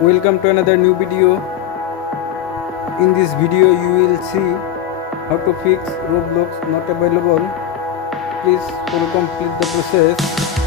Welcome to another new video. In this video you will see how to fix Roblox not available. Please follow complete the process.